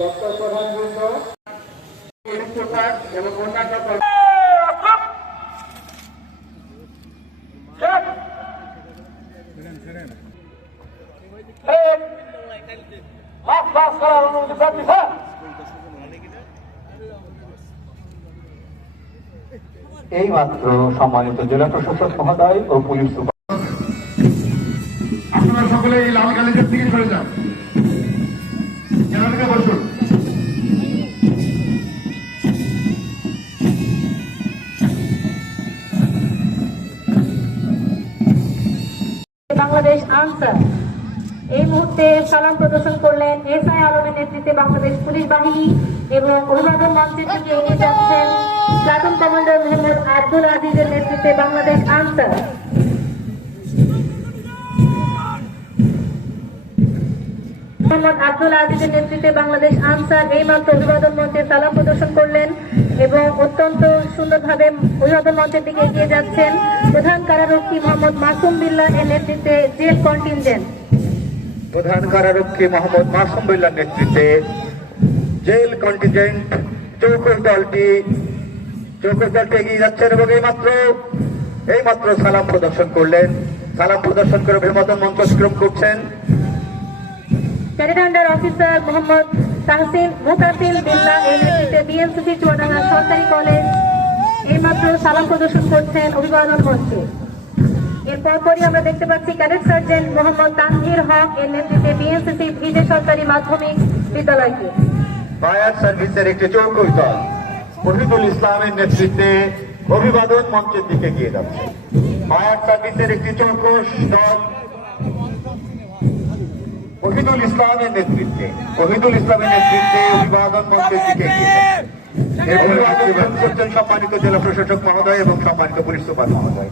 দপ্তর প্রধানবৃন্দ এবং অন্যান্য এই মাত্র সম্মানিত জেলা প্রশাসক মহোদয় ও পুলিশ সুপার, আপনারা সকলে এই লাল গালিচার দিকে সরে যান, এখানে বসুন। বাংলাদেশ আনসার এই মুহূর্তে সালাম প্রদর্শন করলেন এসআই আলমের নেতৃত্বে বাংলাদেশ পুলিশ বাহিনী এবং অভিবাদন মঞ্চের দিকে এগিয়ে যাচ্ছেন প্লাটুন কমান্ডার মোহাম্মদ আব্দুল আজিজের নেতৃত্বে বাংলাদেশ আনসার। মোহাম্মদ আব্দুল আজিজের নেতৃত্বে বাংলাদেশ আনসার এইমাত্র অভিবাদন মঞ্চে সালাম প্রদর্শন করলেন এবং অত্যন্ত সুন্দরভাবে অভিবাদন মঞ্চের দিকে এগিয়ে যাচ্ছেন প্রধান কারারক্ষী মোহাম্মদ মাসুম বিল্লাহ এর নেতৃত্বে জেল কন্টিনজেন্ট। প্রধান কারারক্ষী মোহাম্মদ মাসুম বিল্লাহর নেতৃত্বে জেল কন্টিনজেন্ট চৌকস দলটি এগিয়ে যাচ্ছেন এবং এইমাত্র সালাম প্রদর্শন করলেন। সালাম প্রদর্শন করে অভিবাদন মঞ্চ অতিক্রম করছেন cadet under officer Mohammad Tahsin Mutasil Billah এর নেতৃত্বে বিএনসিসি চুয়াডাঙ্গা সরকারি কলেজ এইমাত্র সালাম প্রদর্শন করছেন অভিবাদন মঞ্চে। এরপরই আমরা দেখতে পাচ্ছি ক্যাডেট সার্জেন্ট মোহাম্মদ তানভীর হক এর নেতৃত্বে বিএনসিসি ভিজে সরকারি মাধ্যমিক বিদ্যালয়কে। ফায়ার সার্ভিসের একটি চৌকস দল শহীদুল ইসলামের নেতৃত্বে অভিবাদন মঞ্চের দিকে এগিয়ে যাচ্ছে। ফায়ার সার্ভিসের একটি চৌকস দল শহীদুল ইসলামের নেতৃত্বে অভিবাদন মঞ্চের দিকে এগিয়ে যাচ্ছে। সম্মানিত জেলা প্রশাসক মহোদয় এবং সম্মানিত পুলিশ সুপার মহোদয়।